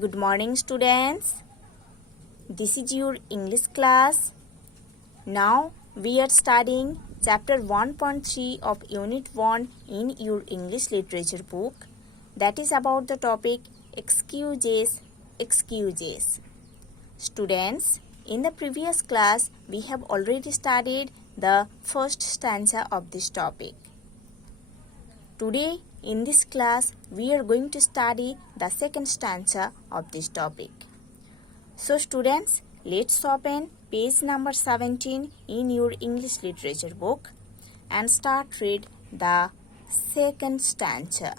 Good morning, students. This is your English class. Now we are studying chapter 1.3 of Unit 1 in your English literature book. That is about the topic excuses. Students, in the previous class we have already studied the first stanza of this topic. Today in this class we are going to study the second stanza of this topic. So students, let's open page number 17 in your English literature book and start read the second stanza.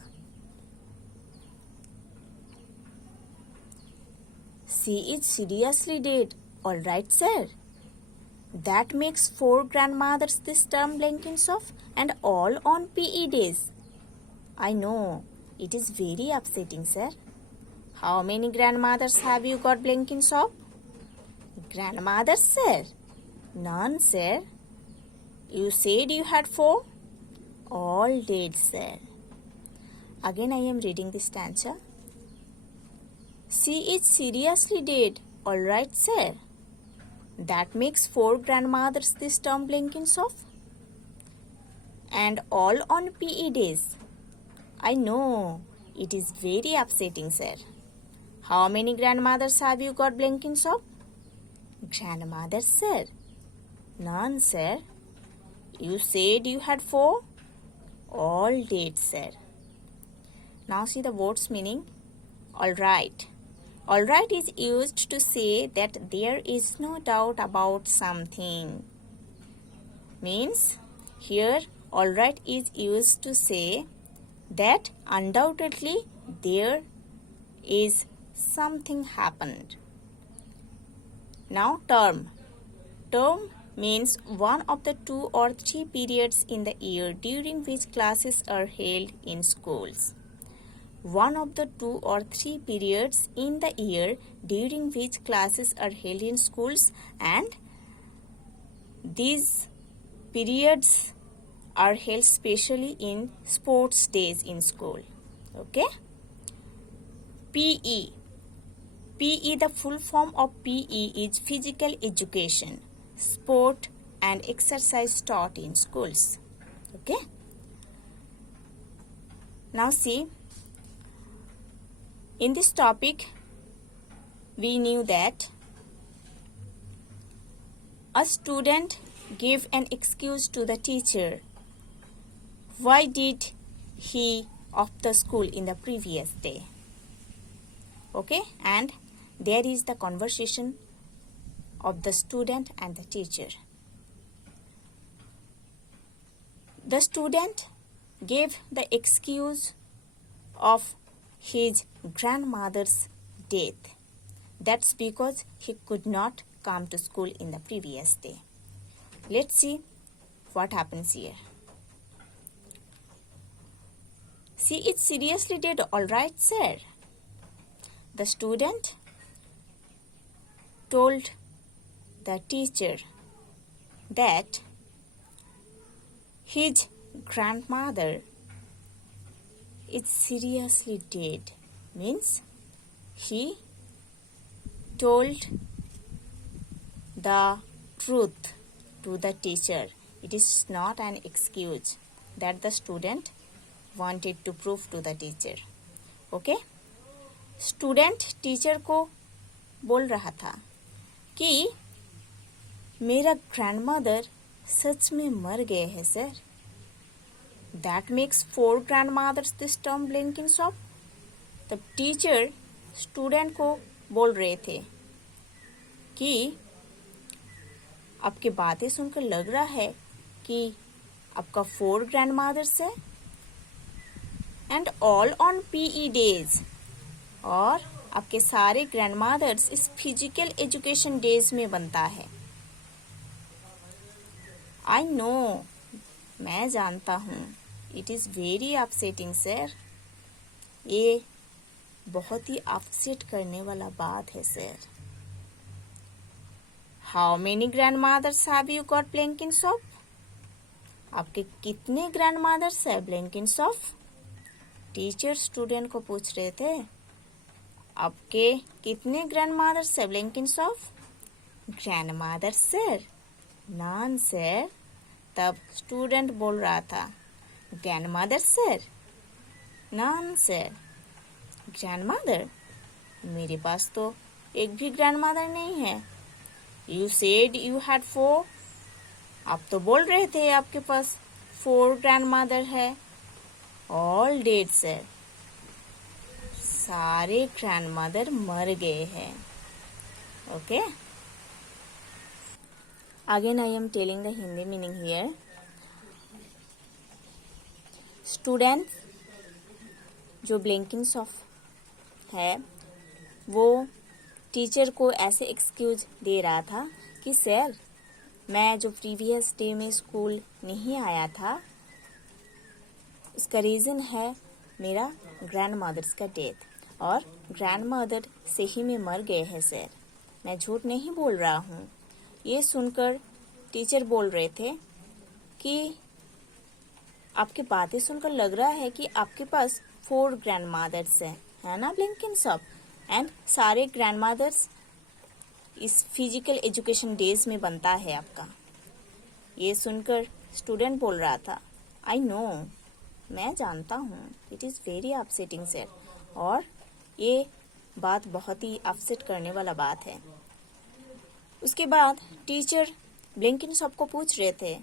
She is seriously dead, all right, sir. That makes 4 grandmothers this term Blenkinsop and all on PE days. I know, it is very upsetting, sir. How many grandmothers have you got, Blenkinsop? Grandmothers, sir? None, sir. You said you had 4? All dead, sir. Again I am reading this stanza. She is seriously dead, all right, sir. That makes 4 grandmothers this term, Blenkinsop. And all on PE days. I know, it is very upsetting, sir. How many grandmothers have you got, Blenkinsop? Grandmothers, sir? None, sir. You said you had 4? All dead, sir. Now see the word's meaning. All right. All right is used to say that there is no doubt about something. Means here all right is used to say that undoubtedly there is something happened. Now term. Term means one of the 2 or 3 periods in the year during which classes are held in schools. One of the 2 or 3 periods in the year during which classes are held in schools, and these periods are held specially in sports days in school. Okay? PE. PE, the full form of PE is physical education, sport and exercise taught in schools. Okay? Now see, in this topic we knew that a student gave an excuse to the teacher. Why did he opt the school in the previous day? Okay, and there is the conversation of the student and the teacher. The student gave the excuse of his grandmother's death. That's because he could not come to school in the previous day. Let's see what happens here. She is seriously dead, all right, sir. The student told the teacher that his grandmother is seriously dead. Means he told the truth to the teacher. It is not an excuse that the student wanted to prove to the teacher. Okay? Student teacher को बोल रहा था कि मेरा grandmother सच में मर गए हैं sir. That makes 4 grandmothers this term, Blenkinsop. The teacher student को बोल रहे थे कि आपकी बातें सुनकर लग रहा है कि आपका 4 grandmothers है and all on PE days. और आपके सारे ग्रैंडमदर्स इस फिजिकल एजुकेशन डेज में बनता है. आई नो, मैं जानता हूँ, it is very upsetting sir. ये बहुत ही अपसेट करने वाला बात है sir. How many grandmother's have you got, Blenkinsop? आपके कितने ग्रैंडमदर्स है, Blenkinsop? टीचर स्टूडेंट को पूछ रहे थे. आपके कितने grandmother siblings of? Grandmother sir, non sir. तब स्टूडेंट बोल रहा था, grandmother sir, non sir. Grandmother, मेरे पास तो एक भी ग्रैंडमदर नहीं है। You said you had 4। आप तो बोल रहे थे आपके पास 4 ग्रैंडमदर है। ऑल डेड सर, सारे ग्रैंडमदर मर गए हैं। Okay, again I am telling the Hindi meaning here. Student जो ब्लिंकिंग्स ऑफ है वो टीचर को ऐसे एक्सक्यूज दे रहा था कि सर, मैं जो प्रीवियस डे में स्कूल नहीं आया था उसका रीज़न है मेरा ग्रैंडमदर्स का डेथ, और ग्रैंडमदर से ही में मर गए हैं सर, मैं झूठ नहीं बोल रहा हूँ। ये सुनकर टीचर बोल रहे थे कि आपकी बातें सुनकर लग रहा है कि आपके पास 4 ग्रैंडमदर्स हैं, है ना ब्लिंकिंग्स ऑफ? एंड सारे ग्रैंडमदर्स इस फिजिकल एजुकेशन डेज में बनता है आपका। ये सुनकर स्टूडेंट बोल रहा था, आई नो, मैं जानता हूँ, it is very upsetting sir. और ये बात बहुत ही अपसेट करने वाला बात है। उसके बाद टीचर ब्लिंकिंग्स ऑफ को पूछ रहे थे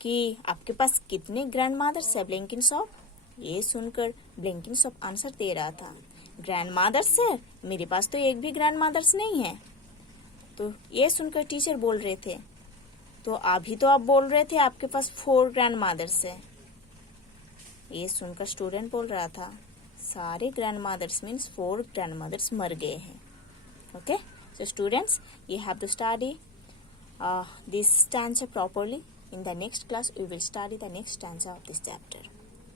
कि आपके पास कितने ग्रैंडमदर्स है ब्लिंकिंग्स ऑफ? ये सुनकर ब्लिंकिंग्स ऑफ आंसर दे रहा था, ग्रैंडमदर्स सर, मेरे पास तो एक भी ग्रैंडमदर्स नहीं है। तो ये सुनकर टीचर बोल रहे थे, तो अभी तो आप बोल रहे थे आपके पास 4 ग्रैंडमदर्स है। ये सुनकर स्टूडेंट बोल रहा था, सारे ग्रैंडमदर्स मीन्स 4 ग्रैंडमदर्स मर गए हैं। Okay, so students, you have to study this stanza properly. In the next class we will study the next stanza of this chapter.